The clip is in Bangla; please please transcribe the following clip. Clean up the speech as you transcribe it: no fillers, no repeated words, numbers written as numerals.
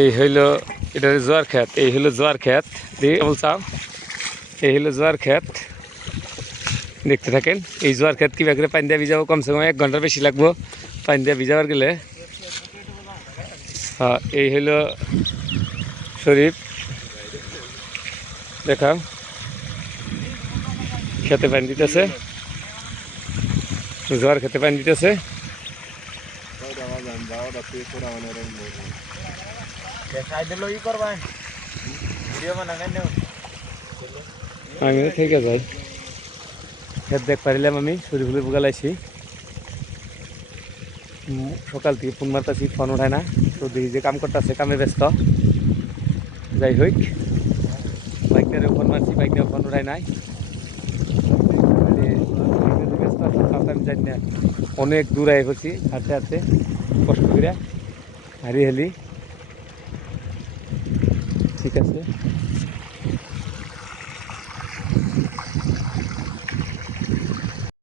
এই হইল এটা জোয়ার ক্ষেত, এই হলো জোয়ার ক্ষেত দিয়ে বলছাও, এই হলো জোয়ার ক্ষেত। দেখতে থাকেন এই জোয়ার ক্ষেত কীভাবে করে পানি দিয়ে ভিজাবো, কমসে কম 1 ঘন্টার বেশি লাগবো পানি দিয়ে ভিজাবার গেলে। হ্যাঁ এই হইলো শরীফ, দেখাও খেতে পানি দিতেছে, জোয়ার খেতে পানি দিতেছে। আমি থেকে যাই খেত দেখ পারিলাম, আমি শরীফুলের বুগালাইছি সকাল থেকে ফোন মারতেছি, ফোন ওঠায় না। তো দেখি যে কাম করতেছে, কামে ব্যস্ত। যাই হোক বাইকটারে ফোন মারছি, বাইকটা ফোন ওঠায় নাই। ব্যস্ত আছি, আমি জানি না অনেক দূর আয় করছি হাঁটতে হাঁটতে কষ্ট করে হারিয়ে হেলি। ঠিক আছে।